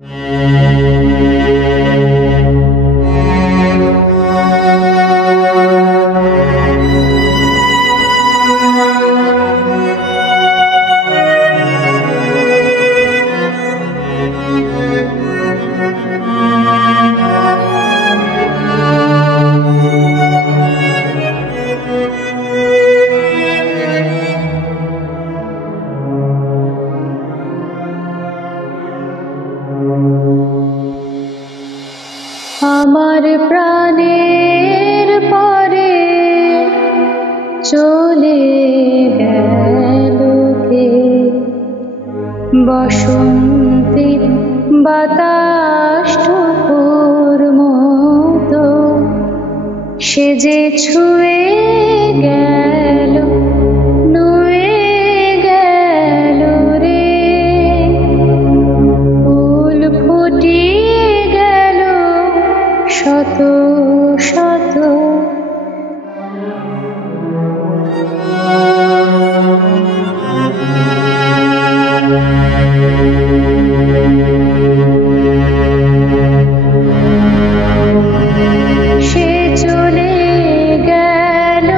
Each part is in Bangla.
আমার প্রাণের পরে চলে গেল কে, বসন্তের বাতাস টুকুর মতো সে যে ছুঁয়ে গেল, নুয়ে গেল রে, ফুল ফুটিয়ে গেল শত শত। সে চলে গেল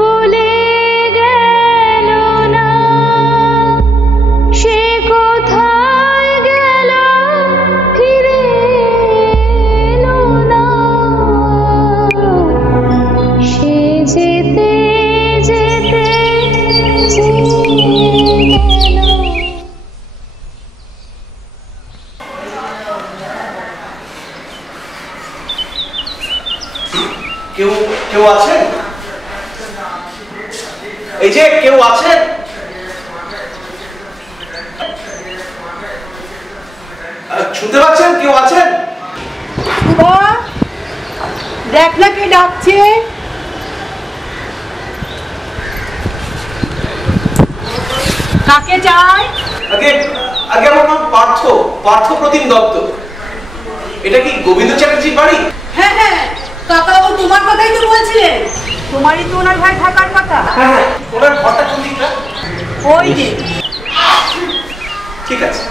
বলে গেল না, সে কোথায় গেল ফিরে এলো না, সে যেতে যেতে কেউ কেউ আছেন? এই যে কেউ আছেন? শুনতে পাচ্ছেন? কেউ আছেন? দেখ না কে ডাকছে। কাকে চাই? আগে আগে আমার নাম পার্থ, পার্থ প্রতিম দত্ত। এটা কি গোবিন্দ চ্যাটার্জির বাড়ি? হ্যাঁ হ্যাঁ, কাকাবাবু তোমার কথাই তো বলছিলেন। তোমারই তো ওনার ভাই থাকার কথা। হ্যাঁ হ্যাঁ, ওনার ঘরটা কোন দিকটা? ওই যে। ঠিক আছে।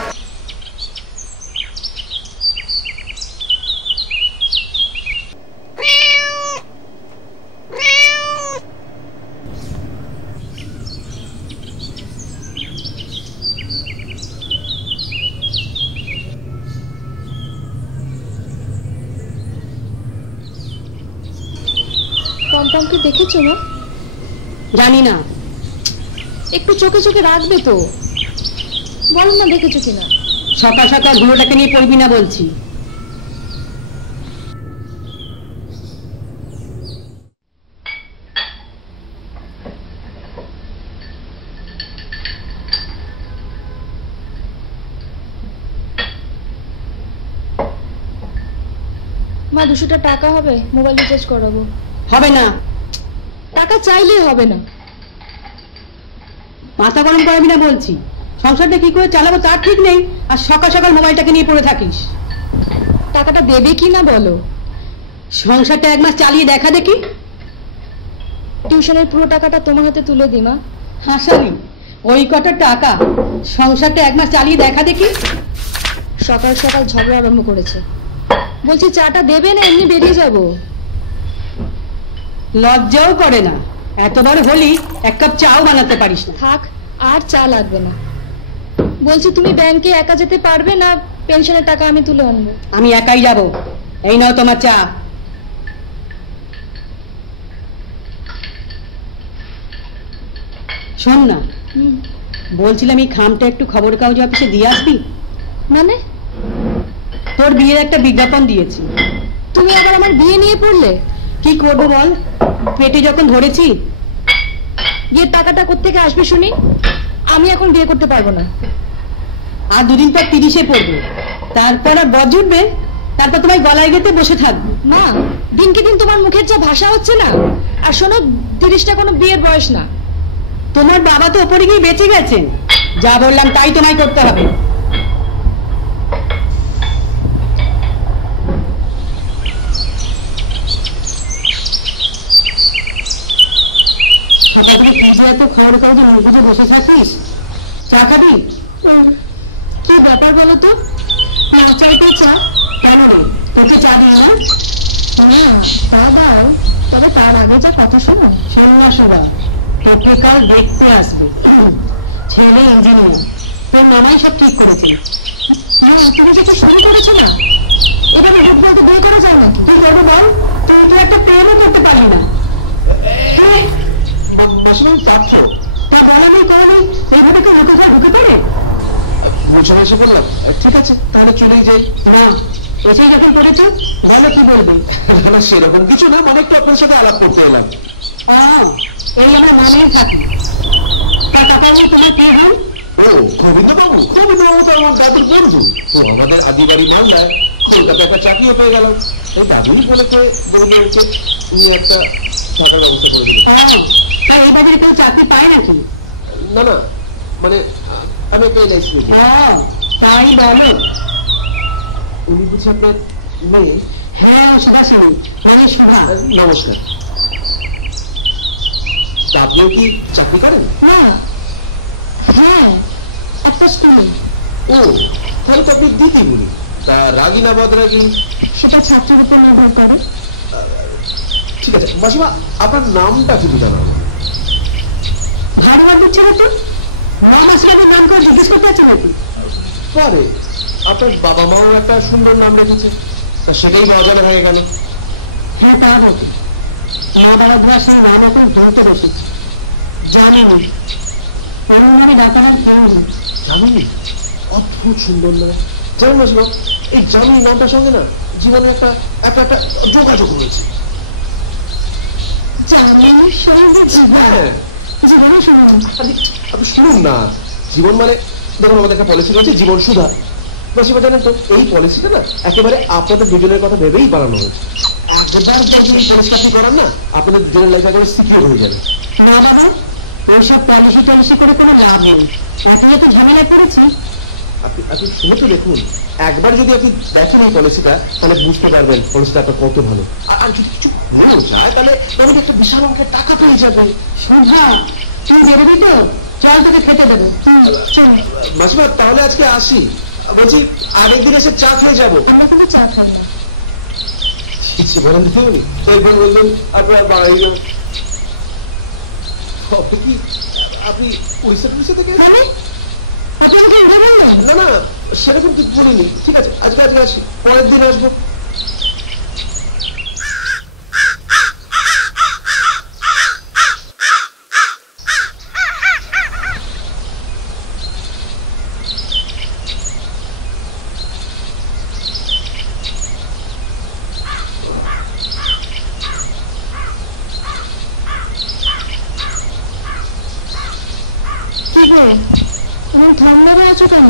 পম্পমকে দেখেছো মা? জানি না, একটু চোখে চোখে রাখবে তো, বলো না দেখেছো কিনা। সকাল সকাল হুলোটাকে নিয়ে পড়বি না বলছি। মা 200 টাকা হবে, মোবাইল রিচার্জ করাবো। হবে না, টাকা চাইলেই হবে না। মাথা গরম করাবি না বলছি। সংসারটা কি করে চালাবো তার ঠিক নেই, আর সকাল সকাল মোবাইলটাকে নিয়ে পড়ে থাকিস। টাকাটা দেবে কি না বলো। সংসারটা 1 মাস চালিয়ে দেখা দেখি। টিউশনের পুরো টাকাটা তোমার হাতে তুলে দি মা। হাসালি, ওই কটা টাকা সংসারটা 1 মাস চালিয়ে দেখা দেখি। সকাল সকাল ঝগড়া আরম্ভ করেছে, বলছি চাটা দেবে না এমনি বেরিয়ে যাব। লজ্জাও করে না, এত বড় হলি 1 কাপ চাও বানাতে পারিস না। থাক, আর চা লাগবে না। বলছি তুমি ব্যাংকে একা যেতে পারবে না, পেনশনের টাকা আমি তুলে আনবো। আমি একাই যাব। এই নাও তোমার চা। শোন না, বলছিলাম এই খামটা একটু খবর কাগজ অফিসে দিয়ে আসবি। মানে? তোর বিয়ের একটা বিজ্ঞাপন দিয়েছি। তুমি আবার আমার বিয়ে নিয়ে পড়লে? কি করবো বল, পেটে যখন ধরেছি। বিয়ের টাকাটা কোত্থেকে আসবে শুনি? আমি এখন বিয়ে করতে পারবো না। আর 2 দিন পর 30-এ পড়বে, তারপর আর বর জুটবে, তারপর তোমায় গলায় গেতে বসে থাকবো। মা, দিনকে দিন তোমার মুখের যা ভাষা হচ্ছে না। আর শোনো, 30টা কোনো বিয়ের বয়স না। তোমার বাবা তো ওপরে গিয়ে বেঁচে গেছেন, যা বললাম তাই তোমায় করতে হবে। সকাল থেকে কি যে এত খবরের কাগজে মুখ গুজে বসে থাকিস? চা খাবি? কি ব্যাপার বলো তো? না চাইতে চা? কেন রে, তোকে চা দিই না? না, তা দাও, তবে তার আগে যা কথা শোনো। শোন না সুভা, তোকে কাল দেখতে আসবে ছেলে ইঞ্জিনিয়ার, তোর মামাই সব ঠিক করেছে। মা, তুমি যে কি শুরু করেছো না? এভাবে হুট বলতে বিয়ে করা যায় নাকি? কি করবো বল, তুই তো একটা প্রেমও করতে পারলি না। মাসিমা আমি পার্থ। তা বলা নেই কওয়া নেই, এইভাবে কেউ লোকের ঘর ঢুকে পড়ে? ভুল সময় এসে বললাম, ঠিক আছে তাহলে চলেই যাই। না, এসেই যখন পড়েছো বলো কি বলবে। না না, সেরকম কিছু না, মানে একটু আপনার সাথে আলাপ করতে এলাম। এই আমরা মামেই থাকি। তা কাকাবাবু তোমার কে হন? ও গোবিন্দবাবু, গোবিন্দবাবু তো আমার দাদুর বন্ধু। তো আমাদের আদি বাড়ি মালদায়, কলকাতায় একটা চাকরিও পেয়ে গেলাম, তাই দাদুই বলে কয়ে গোবিন্দবাবুকে নিয়ে একটা থাকার ব্যবস্থা করে দিল। তা এই বাজারে কেউ চাকরি পায় নাকি? না না, মানে আমি একটা এলআইসি এজেন্ট। তাই বলো। উনি বুঝি আপনার মেয়ে? হ্যাঁ, সুভাষিনী, মানে শুভা। নমস্কার। তা আপনিও কি চাকরি করেন? না, হ্যাঁ, একটা স্কুলে। ও, তাহলে তো আপনি দিদিমণি। তা রাগী না বদরাগী? সেটা ছাত্রের উপর নির্ভর করে। ঠিক আছে মাসিমা, আপনার নামটা কিন্তু জানা হলো না। ভারী অদ্ভুত ছিল তো, মা মাসিমাদের নাম করে জিজ্ঞেস করতে আছি নাকি? পারে, আপনার বাবা মাও একটা সুন্দর নাম রেখেছে, তা সেটাই বা অজানা থাকে কেন? হ্যাঁ, তা বটে। মা বাবা দেওয়ার সেই নাম এখন ভুলতে বসেছি। জানিনি অন্য নামে ডাকার আর কেউ নেই। জামিনী, অদ্ভুত সুন্দর নাম। জানেন মাসিমা, এই জামিনী নামটার সঙ্গে না জীবনের একটা একটা একটা যোগাযোগ রয়েছে। জামিনীর সঙ্গে জীবন? হ্যাঁ, জীবনে শুনিনি। আপনি শুনুন না। জীবন মানে, দেখুন আমাদের একটা পলিসি রয়েছে, জীবন সুধা। মাসিমা জানেন তো, এই পলিসিটা না একেবারে আপনাদের দুজনের কথা ভেবেই বানানো হয়েছে। একবার যদি এই পলিসিটা আপনি করান না, আপনাদের দুজনের লাইফ একেবারে সিকিউর হয়ে যাবে। না বাবা, ওইসব পলিসি টলিসি করে কোনো লাভ নেই, এত এত ঝামেলায় পড়েছি। আপনি আপনি শুনে তো দেখুন, একবার যদি আপনি দেখেন এই পলিসিটা, তাহলে বুঝতে পারবেন পলিসিটা আপনার কত ভালো। আর যদি কিছু হয়েও যায়, তাহলে নমিনি একটা বিশাল অঙ্কের টাকা পেয়ে যাবে। শুভা, তুই বেরোবি তো? চল, তোকে খেতে দেবো। চলো। মাসিমা, তাহলে আজকে আসি। বলছি আরেকদিন এসে চা খেয়ে যাবো। আমরা কিন্তু চা খাই না। কিছু বলেন দিদিমণি, এরপর বলবেন আপনার বাড়ি না। তবে কি আপনি উড়িষ্যা থেকে? মানে আপনি আমাকে উড়ে বললেন? না না, সেরকম কিছু বলিনি। ঠিক আছে, আজকে আজকে আসি, পরের দিন আসবো। কি গো, এমন থম মেরে আছো কেন?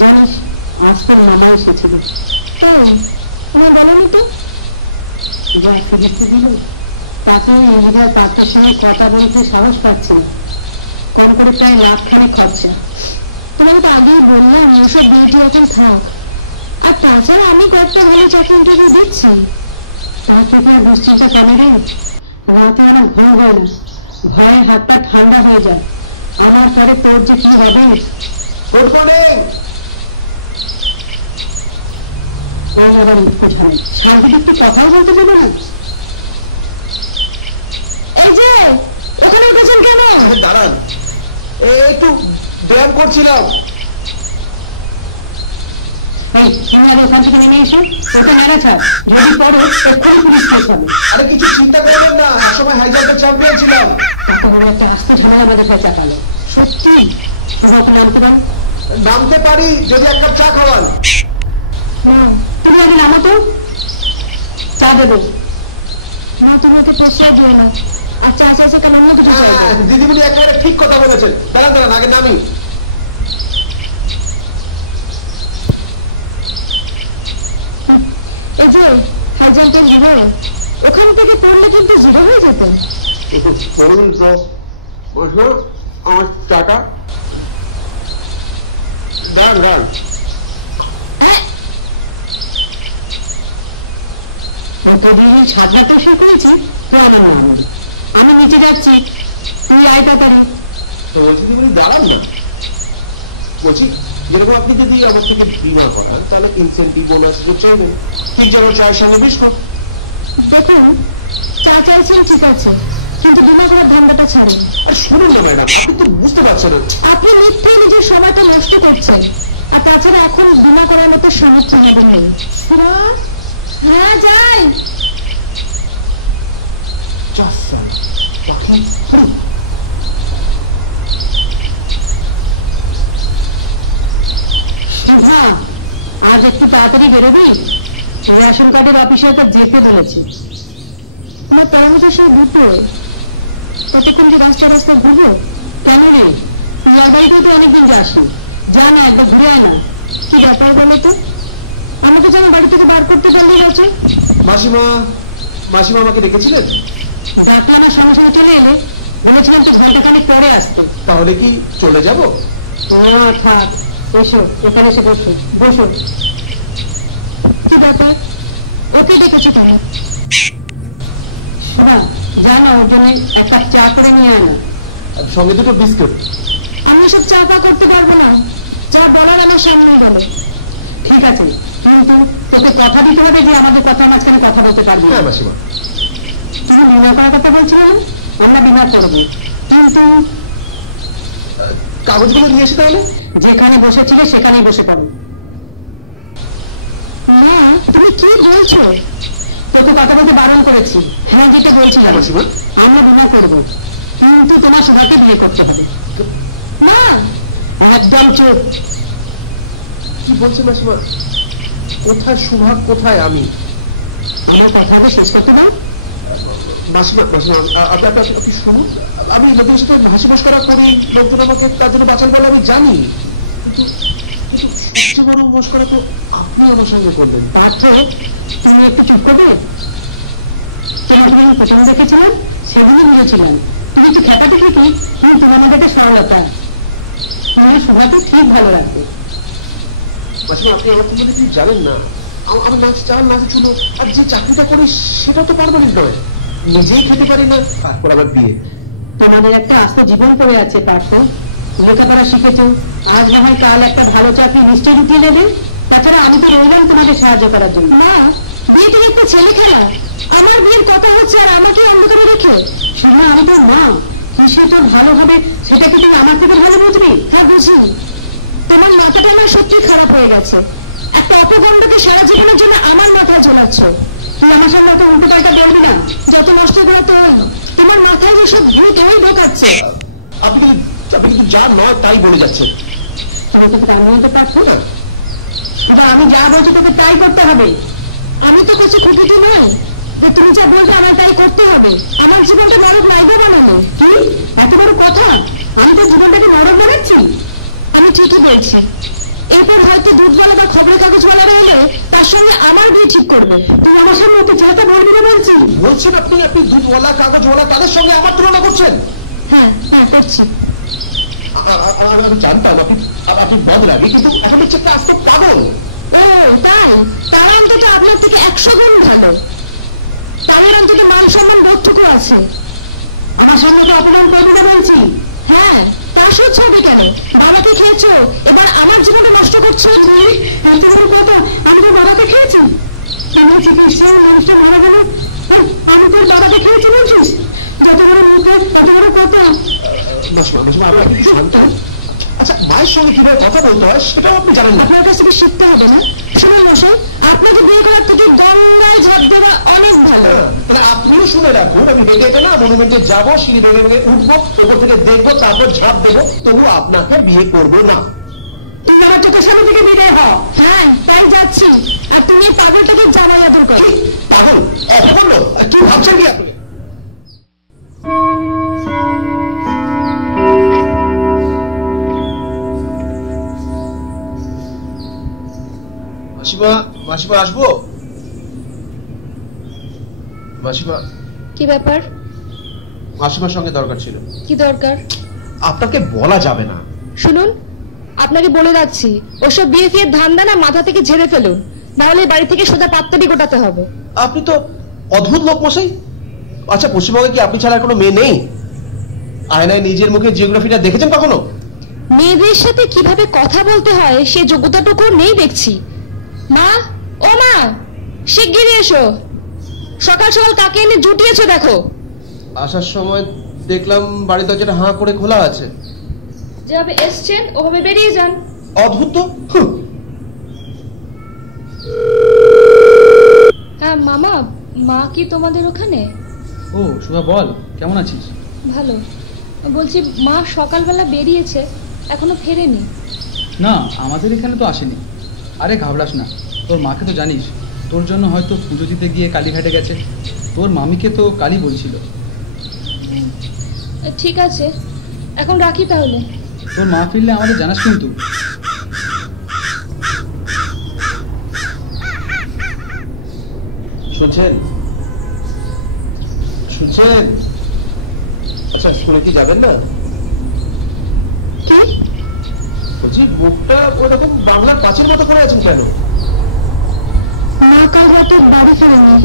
জানিস, আজ তোর মামা এসেছিল। তাই? আমায় বলনি তো। যা ফিরিস্তি দিল, তাতে ওই ইঞ্জিনিয়ার পার্থের সঙ্গে কথা বলতে সাহস পাচ্ছি না। কম করে প্রায় লাখখানি খরচা। তোমাকে তো আগেই বললাম ওসব বিয়েটি এখন থাক। আর তাছাড়া আমি কয়েকটা ভালো চাকরি ইন্টারভিউ দিচ্ছি। তা থেকে আর দুশ্চিন্তা কমে রে। রাতে আমার ঘুম হয় না, ভয়ে হাত পা ঠান্ডা হয়ে যায়। আমার পরে তোর যে কি হবে। Good morning. ওই আবার উৎকো ঝামেলা, শান্তিতে একটু কথাও বলতে দেবে না। এই যে, ওখানে উঠেছেন কেন? দাঁড়ান, একটু ব্যায়াম করছিলাম। এই, তুমি আগে ওখান থেকে নেমে এসো। ওটা নেড়া ছাড়, যদি পড়ো এক্ষুনি পুলিশ কেস হবে। আরে কিছু চিন্তা করবেন না, একসময় হাই জাম্পের চ্যাম্পিয়ন ছিলাম। টাকা হলে একটা আস্ত ঝামেলা আমাদের হয়ে চাপালো। সত্যি? শুভকে নামতে পারো? নামতে পারি, যদি এক কাপ চা খাওয়ান। মা, তুমি আগে নামো তো, চা দেবো। মা তুমি ওকে প্রশ্রয় দিও না। আর চা চাইছে কাল অন্য কিছু চাইবে। দিদিমণি একেবারে ঠিক কথা বলেছেন। দাঁড়ান দাঁড়ান, আগে নামি। এই যে হাই জাম্পের হিরো, ওখান থেকে পড়লে কিন্তু জিরো হয়ে যেতেন। বলুন তো আমার চাটা। ডান ডান। ওকে দিয়ে ছাদনা পরিষ্কার করেছি তো আমার নাম নেই। আমি নিচে যাচ্ছি, তুই আয় তাড়াতাড়ি। তো বলছি দিদিমণি দাঁড়ান না। বলছি যেরকম আপনি যদি আমার থেকে বীমা করান তাহলে ইনসেন্টিভ বোনাস যোগ চাইবেন, ঠিক যেন চায়ের সঙ্গে বিস্কুট। দেখুন, চা চাইছেন ঠিক আছে, কিন্তু বিমা করার ধান্দাটা ছাড়ুন। আর শুনুন না ম্যাডাম, আপনি তো বুঝতে পারছেন না। আপনি মিথ্যে নিজের সময়টা নষ্ট করছেন, আর তাছাড়া এখন বিমা করার মতো সামর্থ্য আমাদের নেই। সুভা, হ্যাঁ যাই। চাষ সালা পাখি ফুরু। সুভা, আজ একটু তাড়াতাড়ি বেরোবি? রেশন কার্ডের অফিসে তো যেতে বলেছে। আমার পরামর্শ সেই দুটোই, ততক্ষণ কি রাস্তা রাস্তা ঘুরবো? কেন রে, পিয়ার বাড়িতেও তো অনেকদিন যাসনি, যা না একবার ঘুরে আয় না। কি ব্যাপার বলো তো? আমাকে যেন বাড়ি থেকে বার করতে পারলেই বাঁচো। মাসিমা, মাসিমা আমাকে ডেকেছিলেন? ডাকলে আমার সঙ্গে সঙ্গে চলে এলে, বলেছিলাম তো ঘন্টাখানেক পরে আসতে। তাহলে কি চলে যাব? না থাক, এসো এখানে এসে বসো বসো। কি ব্যাপার, ওকে ডেকেছো কেন? শোনা, যা না ওর জন্য এক কাপ চা করে নিয়ে আয় না। সঙ্গে দুটো বিস্কুট। আমি সব চা পা করতে পারবো না, যা বলার আমার সামনেই বলো। ঠিক আছে, কিন্তু তোকে কথা দিতে হবে যে আমাদের কথা মাঝখানে কথা বলতে পারবি না। হ্যাঁ মাসিমা। তুমি বিমা করার কথা বলছিলে না? আমরা বিমা করব, কিন্তু কাগজগুলো নিয়ে এসে তাহলে। যেখানে বসেছিলে সেখানেই বসে পড়ো। মা, তুমি কি বলছো? তোকে কথা বলতে বারণ করেছি। হ্যাঁ, যেটা বলছিলাম, মাসিমা? আমরা বিমা করব, কিন্তু তোমার সুভাকে বিয়ে করতে হবে। মা, একদম চুপ। কি বলছেন মাসিমা? কোথায় সুভা, কোথায় আমি? আমার কথা আগে শেষ করতে দাও। মাসিমা, মাসিমা আপনি আপনি আপনি শুনুন। আমি লোকের সাথে হাসি মশকরা করি, লোকজন আমাকে তার জন্য বাঁচাল বলে আমি জানি, কিন্তু কিন্তু সবচেয়ে বড় মশকরা তো আপনি আমার সঙ্গে করলেন। পার্থ, তুমি একটু চুপ করবে? তোমাকে যখন প্রথম দেখেছিলাম সেদিনই বুঝেছিলাম তুমি একটু খেপাটি ঠিকই, কিন্তু তোমার মধ্যে একটা সরলতা। তোমার সুভাকে ঠিক ভালো রাখবে। মাসিমা, আপনি আমার সম্বন্ধে কিছু জানেন না। আমার নাচ চাল নাচে চুলো, আর যে চাকরিটা করি সেটা তো পার্মানেন্ট নয়, নিজেই খেতে পারি না, তারপর আবার বিয়ে। তোমাদের একটা আস্ত জীবন পড়ে আছে পার্থ। লেখাপড়া শিখেছো, আজ না হয় কাল একটা ভালো চাকরি নিশ্চয়ই জুটিয়ে নেবে। তাছাড়া আমি তো রইলাম তোমাদের সাহায্য করার জন্য। মা, বিয়ে থেকে একটা ছেলে খেলা। আমার বিয়ের কথা হচ্ছে আর আমাকে অন্ধকারে রেখে। শুনে আমি তোর মা, কিসে তোর ভালো হবে সেটা কি তুই আমার থেকে ভালো বুঝবি? হ্যাঁ বুঝি, তোমার মাথাটা না সত্যি খারাপ হয়ে গেছে। একটা অপগণ্ডকে সারা জীবনের জন্য আমার মাথায় ঝোলাচ্ছ। তুই আমার সামনে তো উল্টো পাল্টা বলবি না। যত নষ্ট করা তো ওই, তোমার মাথায় যেসব ভূত ওই ঢোকাচ্ছে। আপনি কিন্তু যা নয় তাই বলে যাচ্ছেন। তুমি তো আমিও তো পারতো না। শুধু আমি যা বলছি তোকে তাই করতে হবে। আমি তো কচি খুকিটি নই যে তুমি যা বলবে আমার তাই করতে হবে। আমার জীবনটা নরক নাইবা বানালে। কি এত বড় কথা? আমি তোর জীবনটাকে নরক বানাচ্ছি? আমি ঠিকই বলছি। এরপর হয়তো দুধওয়ালা বা খবরের কাগজওয়ালারা এলে তার সঙ্গে আমার বিয়ে ঠিক করবে। তুই আমার সামনে ওকে ছেলেটা বলবি না বলছি। বলছেন আপনি আপনি দুধওয়ালা কাগজওয়ালা তাদের সঙ্গে আমার তুলনা করছেন? হ্যাঁ হ্যাঁ করছি। আমি জানতাম আপনি আপনি বদরাগী, কিন্তু এখন হচ্ছে একটা আস্ত পাগল। ও তাই? তারা অন্তত আপনার থেকে 100 গুণ ভালো। তাদের অন্তত মান সম্মান বোধটুকু আছে। আমার সামনে তো অপমান করবি না বলছি। হ্যাঁ, তা সহ্য হবে কেন? বাবাকে খেয়েছো, এবার আমার জীবনটা নষ্ট করছো। এত বড় কথা, আমি তোর বাবাকে খেয়েছি? বিনা চিকিৎসায় মানুষটা মারা গেল, আমি তোর বাবাকে খেয়েছি বলছিস? যত বড় মুখে তত বড় কথা। মাসিমা, মাসিমা আপনি একটু শান্ত হন। আচ্ছা, মায়ের সঙ্গে কিভাবে কথা বলতে হয় সেটাও আপনি জানেন না? আপনার কাছ থেকে শিখতে হবে না? শুনুন মশাই, আপনাকে বিয়ে করার থেকে গঙ্গায় ঝাঁপ দেওয়া অনেক ভালো। তাহলে আপনিও শুনে রাখুন, আমি হেঁটে হেঁটে না মনুমেন্টে যাবো, সিঁড়ি ভেঙে ভেঙে উঠবো, ওপর থেকে দেখবো, তারপর ঝাঁপ দেবো, তবু আপনাকে বিয়ে করবো না। তুই আমার চোখের সামনে থেকে বিদায় হ। হ্যাঁ তাই যাচ্ছি, আর তুমি এই পাগলটাকে জামাই আদর করো। কি পাগল, অপকণ্ড, কি ভাবছেন কি আপনি? মাসিমা, মাসিমা আসবো? মাসিমা। কি ব্যাপার? মাসিমার সঙ্গে দরকার ছিল। কি দরকার? আপনাকে বলা যাবে না। শুনুন, আপনাকে বলে রাখছি, ওসব বিয়ে ফিয়ে ধান্দা না মাথা থেকে ঝেড়ে ফেলুন, না হলে বাড়ি থেকে সোজা পাত্তাটি গোটাতে হবে। আপনি তো অদ্ভুত লোক মশাই। আচ্ছা, পশ্চিমবঙ্গে কি আপনি ছাড়া কোনো মেয়ে নেই? আয়নায় নিজের মুখে জিওগ্রাফিটা দেখেছেন কখনো? মেয়েদের সাথে কিভাবে কথা বলতে হয় সে যোগ্যতাটুকু নেই দেখছি। মা, ও মা, শিগগিরই এসো। সকাল সকাল কাকে এনে জুটিয়েছো দেখো। আসার সময় দেখলাম বাড়ির দরজাটা হাঁ করে খোলা আছে। যেভাবে এসছেন ওভাবে বেরিয়ে যান। অদ্ভুত তো। হুঁ। হ্যাঁ মামা, মা কি তোমাদের ওখানে? ও শুভা, বল কেমন আছিস? ভালো। বলছি মা সকালবেলা বেরিয়েছে, এখনো ফেরেনি। না, আমাদের এখানে তো আসেনি। আরে ঘাবড়াস না, তোর মাকে তো জানিস, তোর জন্য হয়তো পুজো দিতে গিয়ে কালীঘাটে গেছে। তোর মামিকে তো কালী বলছিল। ঠিক আছে, এখন রাখি তাহলে। তোর মা ফিরলে আমাদের জানাস কিন্তু। শুনছেন? শুনছেন? আচ্ছা, স্কুলে কি যাবেন না? কি বলছি, মুখটা ওরকম বাংলার পাঁচের মতো করে আছেন কেন? মা কাল রাতে বাড়ি ফেরেনি।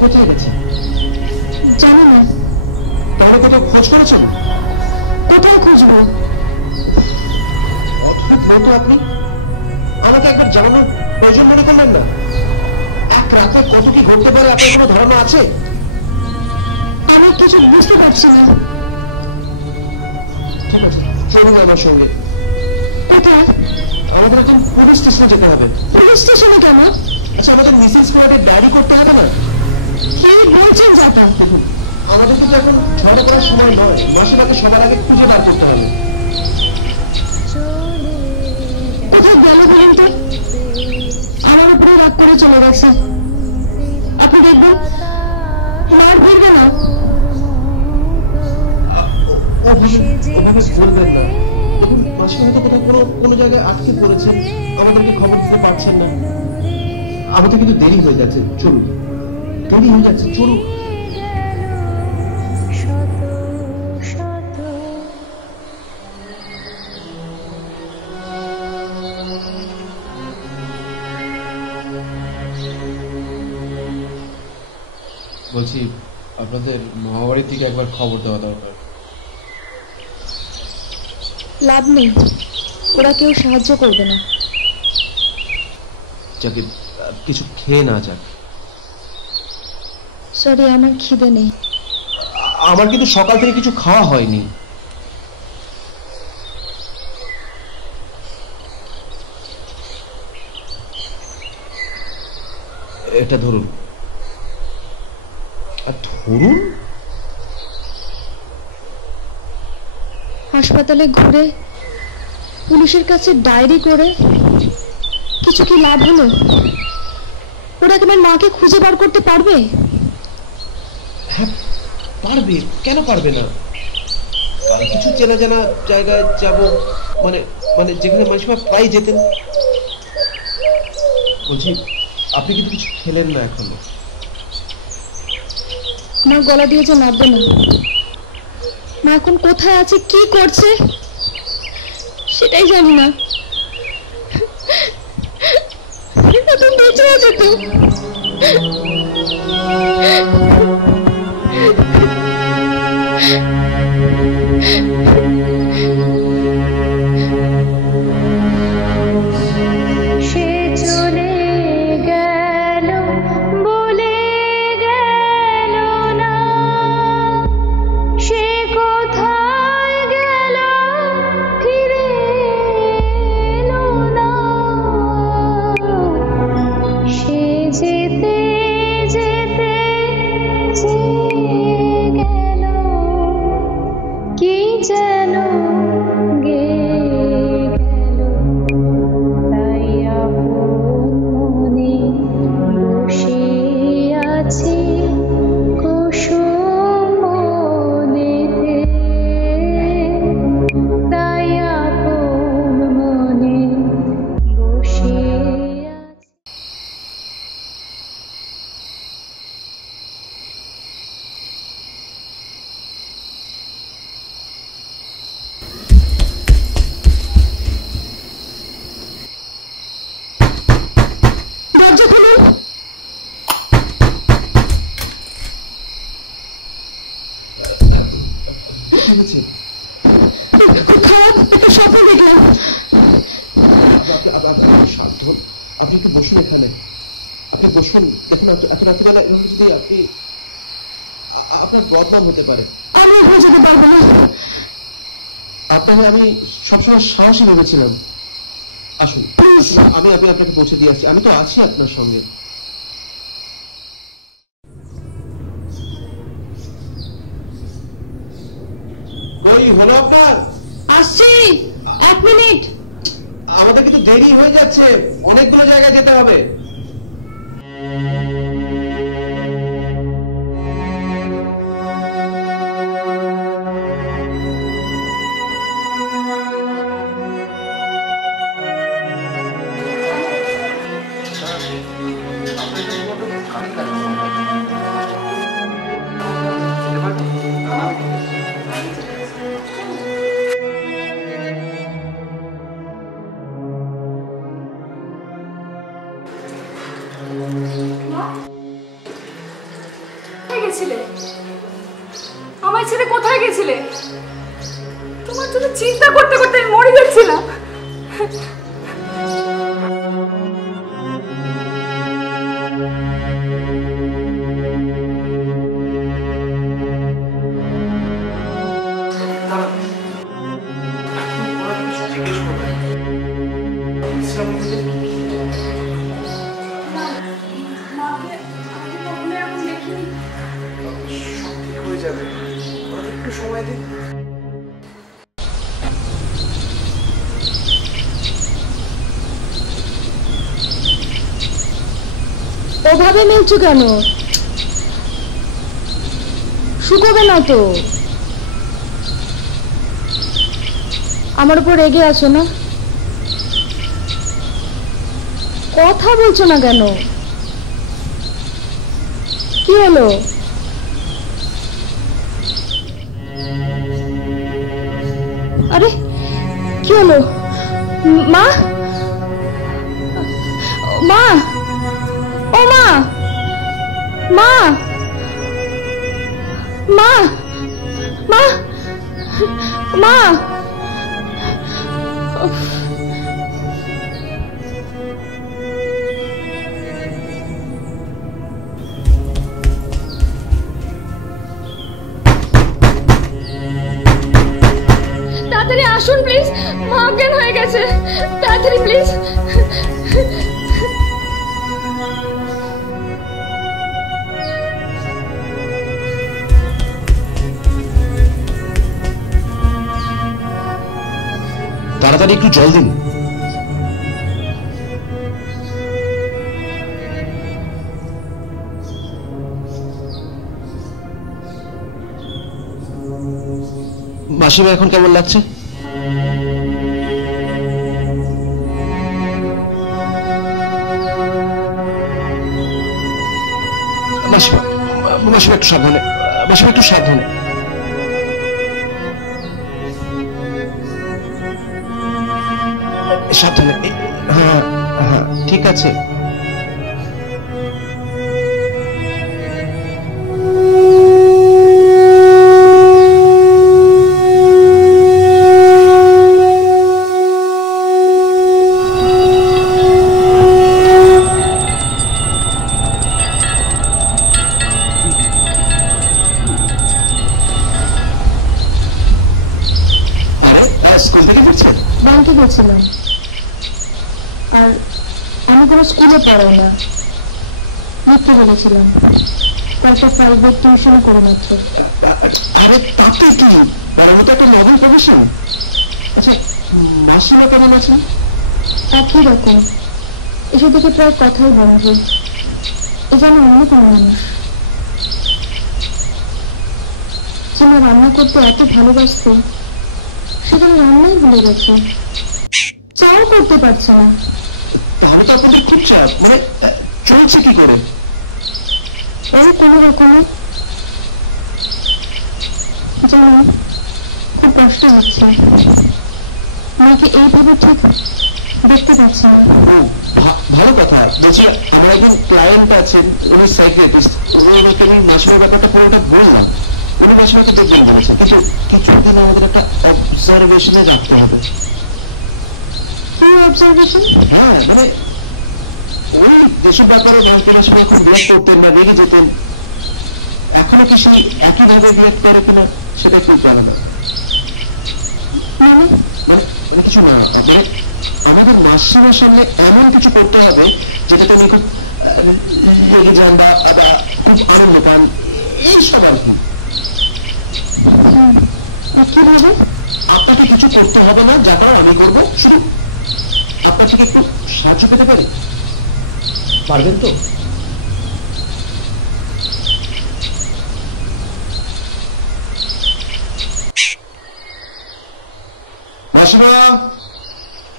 কোথায় গেছে? জানি না। তাহলে কোথাও খোঁজ করেছেন? কোথায় খুঁজবো? অদ্ভুত মেয়ে তো আপনি। আমাকে একবার জানানোর প্রয়োজন মনে করলেন না? এক রাতে কত কি ঘটতে পারে আপনার কোনো ধারণা আছে? আমি কিছু বুঝতে পারছি না। ঠিক আছে, চলুন আমার সঙ্গে। কোথায়? আমাদের এখন পুলিশ স্টেশনে যেতে হবে। পুলিশ স্টেশনে কেন? আচ্ছা, আমাদের মিসিং স্কোয়াডে ডায়েরি করতে হবে না? কি বলছেন যাতা? দেখুন, আমাদের কিন্তু এখন ঝগড়া করার সময় নয়। মাসিমাকে সবার আগে খুঁজে বার করতে হবে। কোথায় গেল বলুন তো? আমার উপরে রাগ করে চলে গেছে। আপনি দেখবেন মার ফিরবে না। ওভাবে ওভাবে বলবেন না। দেখুন, মাসিমা হয়তো কোথাও কোনো জায়গায় আটকে পড়েছেন, আমাদেরকে খবর দিতে পারছেন না। আমাদের কিন্তু দেরি হয়ে যাচ্ছে, চলুন। দেরি হয়ে যাচ্ছে, চলুন। বলছি, আপনাদের মামাবাড়ির দিকে একবার খবর দেওয়া দরকার। লাভ নেই, ওরা কেউ সাহায্য করবে না। যাকে কিছু খেয়ে না যাক। সরি, আমার খিদে নেই। আমার কিন্তু সকাল থেকে কিছু খাওয়া হয়নি। এটা ধরুন। আর ধরুন, হাসপাতালে ঘুরে পুলিশের কাছে ডায়েরি করে কিছু কি লাভ হলো? ওরা কি আমার মাকে খুঁজে বার করতে পারবে? হ্যাঁ পারবে, কেন পারবে না? কাল কিছু চেনা জানা জায়গায় যাব, মানে মানে যেখানে মাসিমা প্রায় যেতেন। বলছি, আপনি কিন্তু কিছু খেলেন না এখনো। আমার গলা দিয়ে যে নামবে না। মা এখন কোথায় আছে, কি করছে সেটাই জানি না। তো বেঁচে আছে তো? দরজা খুলুন। কি হয়েছে? খুব খারাপ একটা স্বপ্ন দেখলাম। আপনি শান্ত হন, আপনি একটু বসুন এখানে, আপনি বসুন। দেখুন এত রাত্রিবেলা এভাবে যদি আপনি, আপনার বদনাম হতে পারে। আমি ওখানে যেতে পারবো না। আপনাকে আমি সবসময় সাহসী ভেবেছিলাম। আসুন প্লিজ। আমি আপনাকে পৌঁছে দিয়ে আসছি, আমি তো আছি আপনার সঙ্গে। কই হলো আপনার? আসছি, 1 মিনিট। আমাদের কিন্তু দেরি হয়ে যাচ্ছে, অনেকগুলো জায়গায় যেতে হবে। আমার ছেলে কোথায় গেছিলে? তোমার জন্য চিন্তা করতে করতে আমি মরে যাচ্ছিলাম। ওভাবে মেলছো কেন? শুকোবে না তো। আমার উপর রেগে আছো না? কথা বলছো না কেন? কি হলো? আরে কি হলো? মা, মা, ও মা, মা, মা, মা, মা। তাড়াতাড়ি আসুন প্লিজ, মা অজ্ঞান হয়ে গেছে, তাড়াতাড়ি প্লিজ। তাড়াতাড়ি একটু জল দিন। মাসিমা এখন কেমন লাগছে? মাসিমা, মাসিমা একটু সাবধানে, মাসিমা একটু সাবধানে। সাবধানে। হ্যাঁ হ্যাঁ ঠিক আছে। আরে স্কুল থেকে ফিরছেন? ব্যাংকে গেছিলাম। আর আমি কোনো স্কুলে পড়াই না, মিথ্যে বলেছিলাম। কয়েকটা প্রাইভেট টিউশন করি মাত্র। আরে তাতে কি, পড়ানো তো একটা নভেল প্রফেশন। আচ্ছা মাসিমা কেমন আছেন? একই রকম, এসে থেকে প্রায় কথাই বন্ধ। এ যেন অন্য কোনো মানুষ। যে মা রান্না করতে এত ভালোবাসত, সেখানে রান্নাই ভুলে গেছে, চাও করতে পারছে না। তাহলে তো আপনাদের খুব চাপ, মানে চলছে কি করে? ওই কোনো রকমে। জানেন, খুব কষ্ট হচ্ছে, মাকে এইভাবে ঠিক দেখতে পাচ্ছি না। ও ভালো কথা। বলছি আমার একজন ক্লায়েন্ট আছেন, উনি সাইকিয়াট্রিস্ট, ওনাকে আমি মাসিমার ব্যাপারটা পুরোটা বললাম। উনি মাসিমাকে দেখবেন বলেছেন, কিন্তু কিছুদিন আমাদের একটা অবজারভেশনে রাখতে হবে। কি অবজারভেশন? হ্যাঁ মানে ওই যেসব ব্যাপারে মাসিমা খুব রিয়াক্ট করতেন বা রেগে যেতেন, এখনো কি সেই একইভাবে রিয়াক্ট করে কিনা সেটা একটু জানা দরকার। মানে মানে মানে কিছু না, মানে আমাদের মাসিমার সামনে এমন কিছু করতে হবে যেটাতে উনি খুব রেগে যান বা খুব আনন্দ পান, এই সব আর কি। কিভাবে? আপনাকে কিছু করতে হবে না, যা করার আমি করব, শুধু আপনার থেকে একটু সাহায্য পেতে পারি, পারবেন তো? মাসিমা,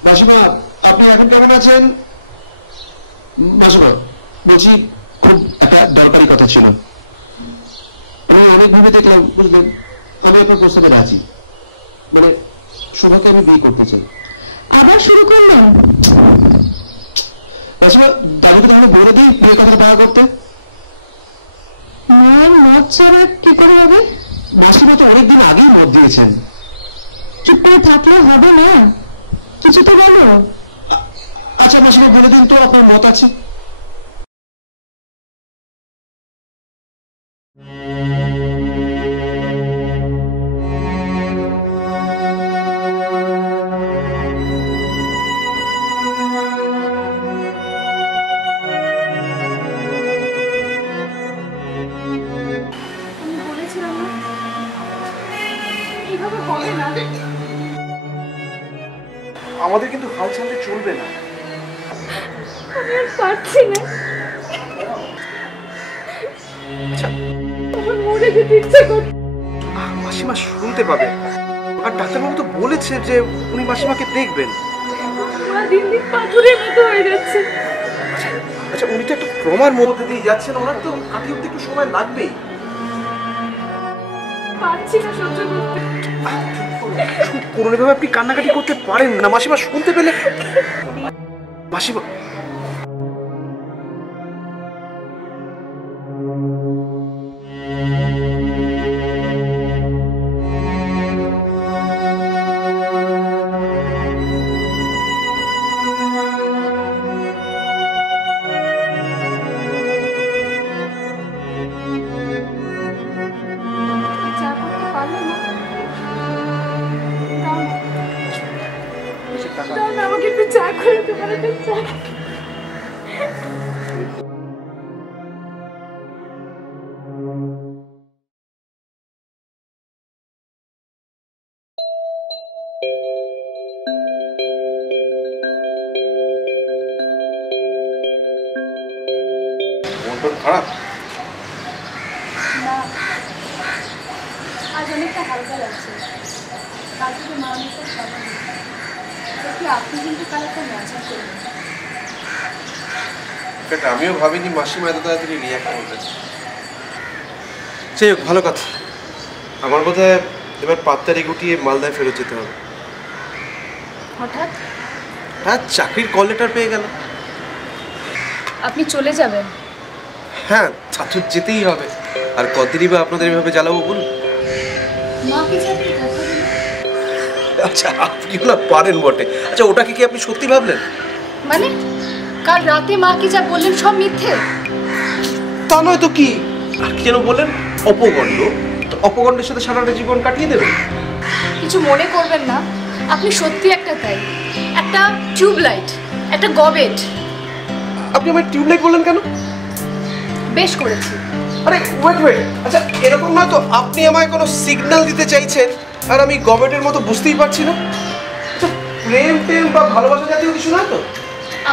মাসিমা আপনি এখন কেমন আছেন? মাসিমা বলছি, খুব একটা দরকারি কথা ছিল। আমি অনেক ভেবে দেখলাম, বুঝলেন, আমি আপনার প্রস্তাবে রাজি। মানে শুভাকে আমি বিয়ে করতে চাই। আবার শুরু করলেন? মাসিমা দাদুকে তাহলে বলে দিই বিয়ের কথাটা পাকা করতে। মায়ের মত ছাড়া কি করে হবে? মাসিমা তো অনেকদিন আগেই মত দিয়েছেন। চুপ করে থাকলে হবে না, কিছু তো বলো। আচ্ছা মাসিমা বলে দিন তো আপনার মত আছে। আমাদের কিন্তু হাল ছাড়লে চলবে না। আমি আর পারছি না, আমার মরে যেতে ইচ্ছে করছে। মাসিমা শুনতে পাবে, আর ডাক্তারবাবু তো বলেছে যে উনি মাসিমাকে দেখবেন। মা দিন দিন পাথরের মতো হয়ে যাচ্ছে। আচ্ছা উনি তো একটা ট্রমার মধ্যে দিয়ে যাচ্ছেন, ওনার তো কাটিয়ে উঠতে একটু সময় লাগবেই। পারছি না সহ্য করতে। পুরনো ভাবে আপনি কান্নাকাটি করতে পারেন না, মাসিমা শুনতে পেলে। মাসিমা আমাকে একটু চা করে তোমার একটা চা। খারাপ না, আজ অনেকটা হালকা লাগছে। কাল থেকে মা অনেকটা স্বাভাবিক। দেখি আপনি কিন্তু কাল একটা ম্যাজিক করবেন। আমিও ভাবিনি মাসিমা এত তাড়াতাড়ি রিয়াক্ট করবে। যাই হোক, ভালো কথা। আমার বোধহয় এবার পাত্তারি গুটিয়ে মালদায় ফেরত যেতে হবে। হঠাৎ হ্যাঁ, চাকরির কল লেটার পেয়ে গেল। আপনি চলে যাবেন? হ্যাঁ, তা তো যেতেই হবে। আর কতদিনই বা আপনাদের এভাবে জ্বালাবো বলুন? মাকে যে আপনি কথা দিলেন। আচ্ছা আপনি না পারেন বটে। আচ্ছা ওটাকে কি আপনি সত্যি ভাবলেন? মানে কাল রাতে মাকে যা বললেন সব মিথ্যে? তা নয় তো কি, আর কি যেন বললেন, অপগণ্ড। তো অপগণ্ডের সাথে সারাটা জীবন কাটিয়ে দেবেন? কিছু মনে করবেন না, আপনি সত্যি একটা তাই, একটা টিউবলাইট, একটা গবেট। আপনি আমার টিউবলাইট বললেন কেন? বেশ করেছি। আরে ওয়েট, আচ্ছা এরকম নয় তো আপনি আমায় কোনো সিগন্যাল দিতে চাইছেন আর আমি গবেটের মতো বুঝতেই পারছি না? আচ্ছা প্রেম বা ভালোবাসা জাতীয় কিছু নয় তো?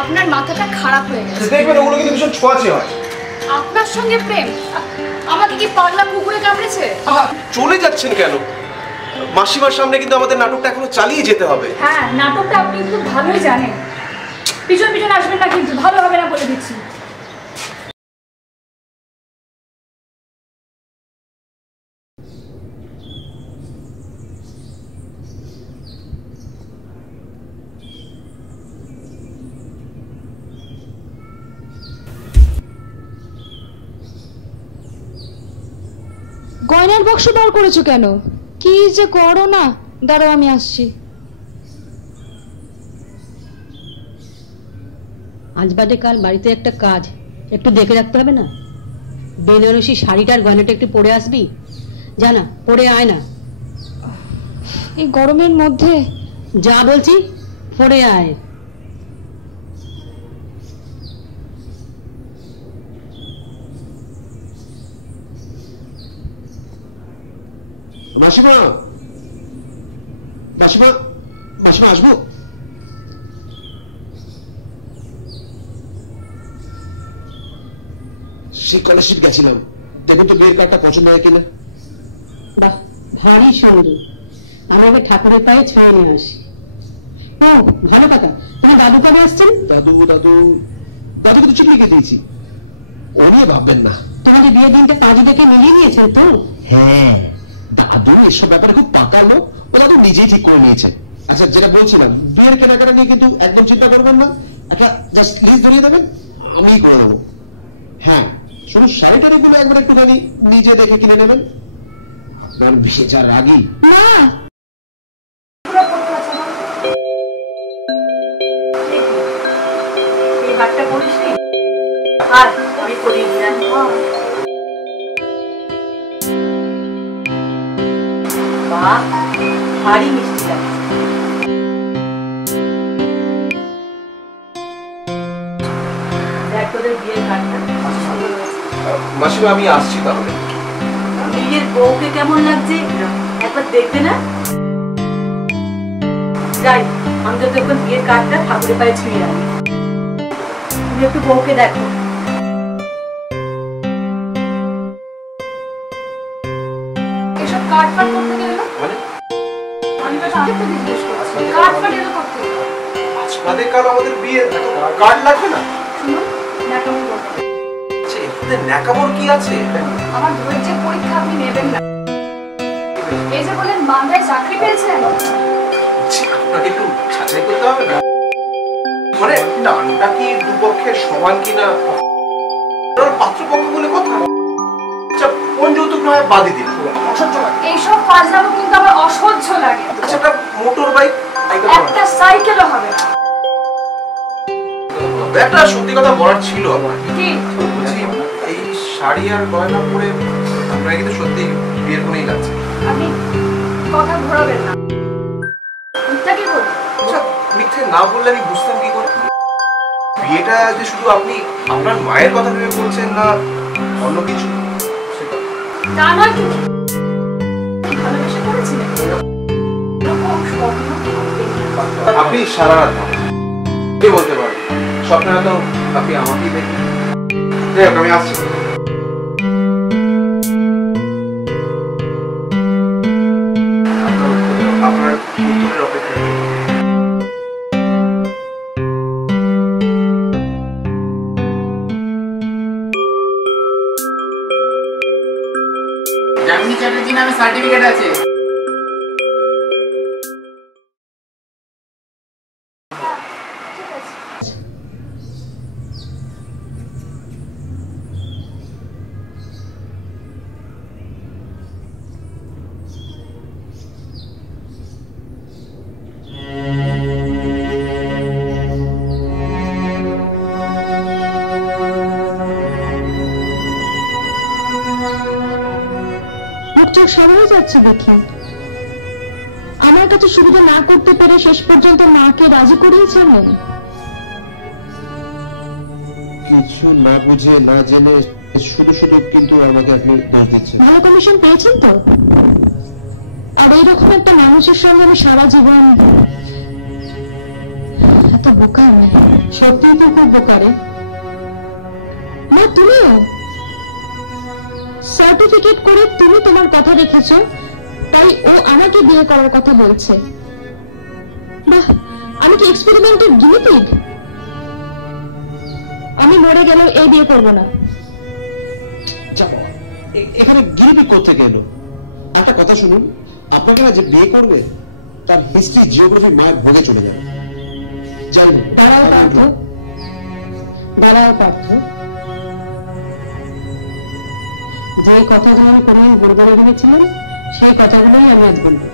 আপনার মাথাটা খারাপ হয়ে গেছে। দেখবেন ওগুলো কিন্তু ভীষণ ছোঁয়াচে হয়। আপনার সঙ্গে প্রেম? আমাকে কি পাগলা কুকুরে কামড়েছে? চলে যাচ্ছেন কেন? মাসিমার সামনে কিন্তু আমাদের নাটকটা এখনো চালিয়ে যেতে হবে। হ্যাঁ, নাটকটা আপনি খুব ভালোই জানেন। পিছন আসবেন না, কিন্তু ভালো হবে না বলে দিচ্ছি। গয়নার বাক্স বার করেছো কেন? কি যে করো না, দাঁড়াও আমি আসছি। আজ বাদে কাল বাড়িতে একটা কাজ, একটু দেখে রাখতে হবে না? বেনারসি শাড়িটার গয়নাটা একটু পরে আসবি, জানা পরে আয় না। এই গরমের মধ্যে? যা বলছি পরে আয়। মাসিমা, মাসিমা, মাসিমা আসবো? সেই কলেজ স্ট্রিট গেছিলাম, দেখুন তো বিয়ের কার্ডটা পছন্দ হয় কিনা। বাহ, ভারী সুন্দর। আমি আগে ঠাকুরের পায়ে ছুঁয়ে নিয়ে আসি। ও ভালো কথা, তোমার দাদু কবে আসছেন? দাদু দাদু দাদুকে তো চিঠি লিখে দিয়েছি, ও নিয়ে ভাববেন না। তোমাদের বিয়ের দিনটা পাঁজি ডেকে মিলিয়ে নিয়েছেন তো? হ্যাঁ, দাদু এসব ব্যাপারে খুব পাকা লোক, ও দাদু নিজেই ঠিক করে নিয়েছে। আচ্ছা, যেটা বলছিলাম, বিয়ের কেনাকাটা নিয়ে কিন্তু একদম চিন্তা করবেন না, একটা জাস্ট লিস্ট ধরিয়ে দেবেন, আমিই করে দেবো। হ্যাঁ, শুধু শাড়িটারিগুলো একবার একটুখানি নিজে দেখে কিনে নেবেন। আপনার ভেজার রাগী মা, ভারী মিষ্টি মাসিমা আমি আসছি তাহলে। নিজের বউকে কেমন লাগছে একবার দেখবে না? যাই, আমি তো তখন বিয়ের কার্ডটা ঠাকুরের পায়ে ছুঁয়ে আনি। তুমি একটু বউকে দেখো। এসব কার্ড ফাট করতে গেল মানে আমি তো আগে তো জিজ্ঞেস করছি কার্ড ফাট এলো করতে গেল। আজ বাদে কাল আমাদের বিয়ে, কার্ড লাগবে না? শুনুন, ন্যাকামি করবেন না। আচ্ছা, এতে ন্যাকামোর কি আছে? আমার ধৈর্যের পরীক্ষা আপনি নেবেন না। এই যে বলেন মালদায় চাকরি পেয়েছেন, আপনাকে একটু যাচাই করতে হবে না? মানে টানটা কি দুপক্ষের সমান কিনা, পাত্রপক্ষ বলে কথা। আচ্ছা, কোন যৌতুক নয় বাদই দিন, অসহ্য লাগে। এইসব ফাজলামো কিন্তু আমার অসহ্য লাগে। আচ্ছা, একটা মোটর বাইক, একটা সাইকেলও হবে না। একটা সত্যি কথা বলার ছিল আমার। কি? বলছি, এই শাড়ি আর গয়না পরে আপনারা কিন্তু সত্যি বিয়ের কোনেই লাগছে। আপনি কথা ঘোরাবেন না, মিথ্যা কি বলবেন? আচ্ছা, মিথ্যে না বললে আমি বুঝতাম কি করে? বিয়েটা যে শুধু আপনি আপনার মায়ের কথা ভেবে বলছেন না অন্য কিছু, সেটা তা নয় কিন্তু ভালোবেসে করেছিলেন। এরকম স্বপ্ন আপনি সারা রাত ভাবেন। কে বলতে পারেন স্বপ্নে তো আপনি আমাকেই দেখবেন। যাই হোক, আমি আসছি। আপনার উত্তরের অপেক্ষা। জামিনী চ্যাটার্জি নামে সার্টিফিকেট আছে। মুখ চোখ সবাই যাচ্ছে দেখি। আমার কাছে সুবিধা না করতে পেরে শেষ পর্যন্ত মাকে রাজি করিয়ে ছাড়লেন। কিছু না বুঝে না জেনে শুধু শুধু কিন্তু আমাকে আপনি দোষ দিচ্ছেন। ভালো কমিশন পেয়েছেন তো? আর এইরকম একটা মানুষের সঙ্গে আমি সারা জীবন। এত বোকা আমি। সত্যিই তুই খুব বোকারে। মা, তুমিও সার্টিফিকেট করে তুমি তোমার কথা রেখেছো, তাই ও আমাকে বিয়ে করার কথা বলছে। বাহ, আমি কি এক্সপেরিমেন্টের গিনিপিগ? আমি মরে গেলেও এই বিয়ে করব না। যা বাবা, এখানে গিরিপি কোত্থেকে এলো? একটা কথা শুনুন, আপনাকে না যে বিয়ে করবে তার হিস্ট্রি জিওগ্রাফি মায়ের ভোগে চলে যাবে। যাই হোক, দাঁড়াও আমি পার্থ, উঠলাম। দাঁড়াও পার্থ। যে কথাগুলো আমি কোনোদিন বলবো না ভেবেছিলাম সেই কথাগুলোই আমি আজ বলবো।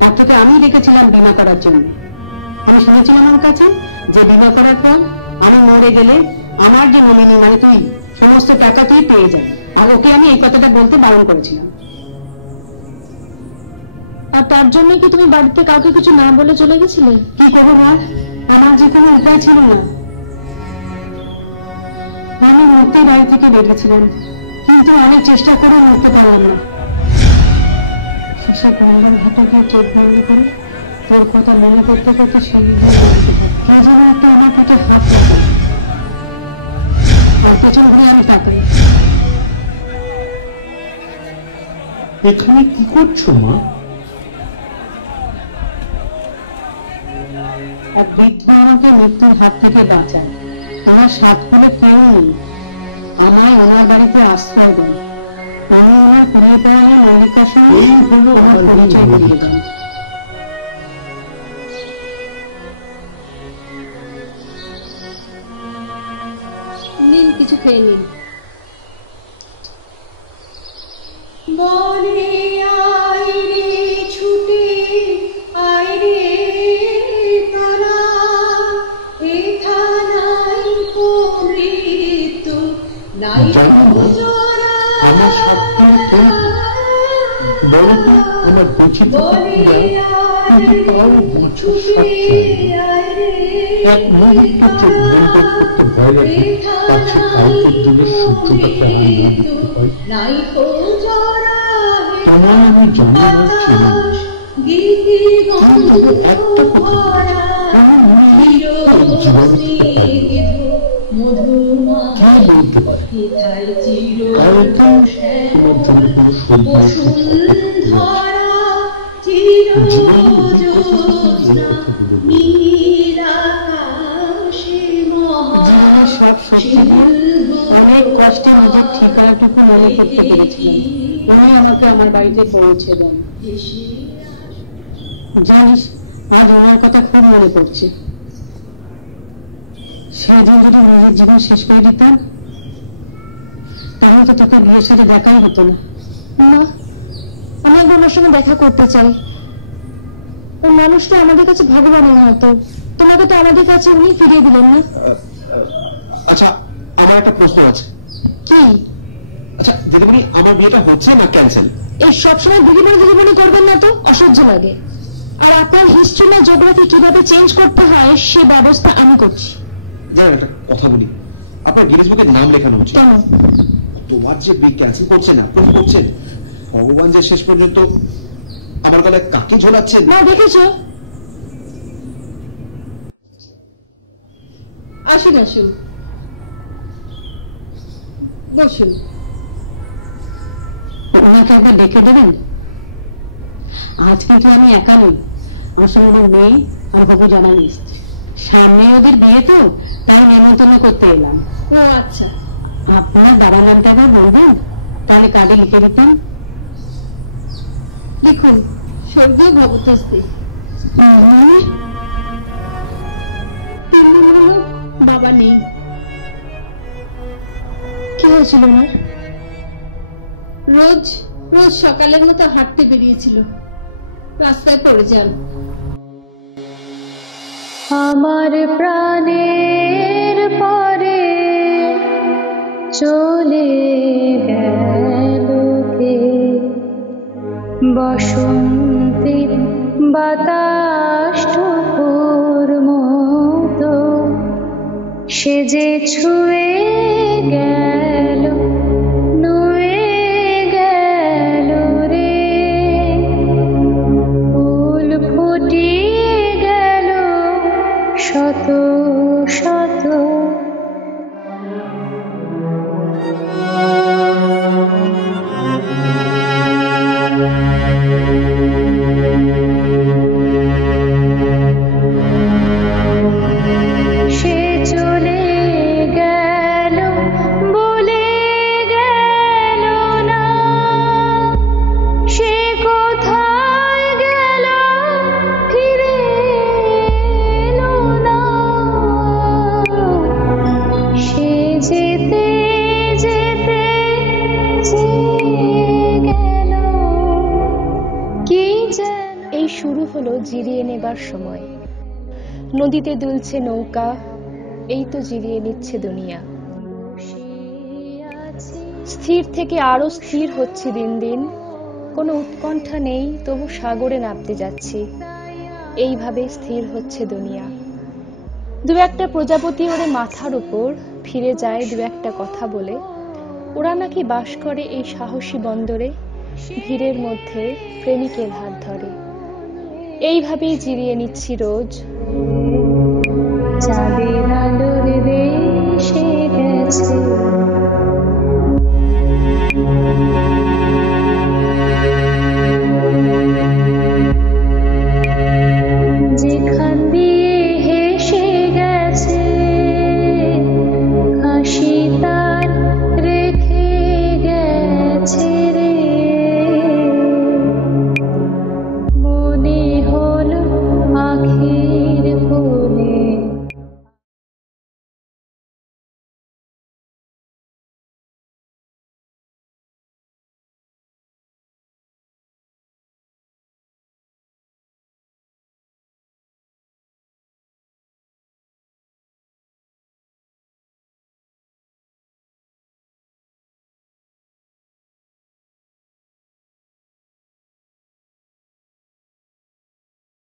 পার্থকে আমি ডেকেছিলাম বীমা করার জন্য। আমি শুনেছিলাম আমার কাছে যে বীমা করার পর আমি মরে গেলে আমার যে নমিনি মানে তুই, সমস্ত টাকা তুই পেয়ে যাবি। আর ওকে আমি এই কথাটা বলতে বারণ করেছিলাম। আর তার জন্য কি তুমি বাড়িতে কাউকে কিছু না বলে চলে গেছিলে? কি করবো বল, আমার যে কোনো উপায় ছিল না। আমি মূর্তি বাড়ি থেকে বেরিয়েছিলাম, কিন্তু অনেক চেষ্টা করে মরতে পারলাম না। শেষে গঙ্গার ঘাটে গিয়ে চোখ বন্ধ করে তোর কথা মনে করতে করতে সেই দিয়ে নামতে থাকি। কে যেন একটা আমার পেটে হাত রাখে, আর পেছন ঘুরে আমি তাকাই। এখানে কি করছো মা? এক বৃদ্ধ আমাকে মৃত্যুর হাত থেকে বাঁচায়। ওনার সাথগুলো কেউ নেই, আমায় ওনার বাড়িতে আশ্রয় দেন। উনি ওনার কুড়িয়ে পড়া নিয়ে মল্লিকার সঙ্গে এই হলো আমার আমার পরিচয় মল্লিকা। করিয়ে দেন। নিন, কিছু খেয়ে নিন। বনে আয় রে ছুটে আয় রে তোরা, এখানাই মৃত্যু নাই জানো না আমার স্বার্থে কে? বলো তো আমার বেঁচে থাকা ক্রিয়া, কিন্তু তাও বাঁচার স্বাদ চাই না। এক মুহূর্ত চোখ বন্ধ করতে ভয় লাগে, পাছে কালকের দিনে সূর্যটাকে আর না দেখতে পাই। তোমায় আমি জানি না, চিনি না, কিন্তু একটা কথা বলেছি, কোনো মূল্যেই এই জীবন থেকে পাইও না। কে বলতে পারে কালকে তোমার জন্য কোনো স্বর্গীয় সুখ অপেক্ষা করে আছে। জীবনের অভিজ্ঞতা থেকে এই কথাগুলো বললাম। জীবনের সব শক্তি দিয়ে অনেক কষ্টে নিজের ঠিকানাটুকু মনে করতে পেরেছিলাম। উনি আমাকে আমার বাড়িতে পৌঁছে দেন। জানিস, আজ ওনার কথা খুব মনে পড়ছে। সেদিন যদি নিজের জীবন শেষ করে দিতাম, তাহলে তো তোকে বিয়ের সাথে দেখাই হতো না। মা, আমি একবার ওনার সঙ্গে দেখা করতে চাই। ওই মানুষটা আমাদের কাছে ভগবানের মতো, তোমাকে তো আমাদের কাছে উনি ফিরিয়ে দিলেন না? আচ্ছা, আমার একটা প্রশ্ন আছে। কি? আচ্ছা দিদিমণি, আমার বিয়েটা হচ্ছে না ক্যান্সেল? এই সবসময় দিদিমণি দিদিমণি করবেন না তো, অসহ্য লাগে। আর আপনার হিস্ট্রি না জিওগ্রাফি কিভাবে চেঞ্জ করতে হয় সে ব্যবস্থা আমি করছি। জানেন একটা কথা বলি, আপনার গিনেস বুকে নাম লেখানো উচিত। কেন? কতবার যে বিয়ে ক্যান্সেল করছেন, অ্যাপ্রুভ করছেন, ভগবান যে শেষ পর্যন্ত আমার গলায় কাকে ঝোলাচ্ছেন। মা দেখেছো? আসুন আসুন, বসুন। ওনাকে একবার ডেকে দেবেন। আজ কিন্তু আমি একা নই, আমার সঙ্গে আমার মেয়ে আর হবু জামাই এসছে। সামনে ওদের বিয়ে তো, তাই নেমন্তন্ন করতে এলাম। ও আচ্ছা, আপনার বাবার নামটা একবার বলবেন, তাহলে কার্ডে লিখে দিতাম। লিখুন, স্বর্গীয় ভবতোষ দে। মানে 3 দিন হলো বাবা নেই। কি হয়েছিল ওনার? রোজ রোজ সকালের মতো হাঁটতে বেরিয়েছিল, রাস্তায় পড়ে যান। আমার প্রাণের পরে চলে গেল কে, বসন্তের বাতাসটুকুর মতো সে যে ছুঁয়ে গেল, নুয়ে গেল রে, ফুল ফুটিয়ে গেল শত শত। সে চলে গেল বলে গেল না, সে কোথায় গেল ফিরে এলো না। জিরিয়ে নেবার সময়। নদীতে দুলছে নৌকা, এই তো জিরিয়ে নিচ্ছে দুনিয়া। স্থির থেকে আরো স্থির হচ্ছে দিন দিন, কোনো উৎকণ্ঠা নেই, তবু সাগরে নামতে যাচ্ছি। এইভাবে স্থির হচ্ছে দুনিয়া। দু একটা প্রজাপতি ওরে মাথার উপর ফিরে যায় দু একটা কথা বলে। ওরা নাকি বাস করে এই সাহসী বন্দরে, ভিড়ের মধ্যে প্রেমিকের হাত ধরে। এইভাবেই জিরিয়ে নিচ্ছি রোজ।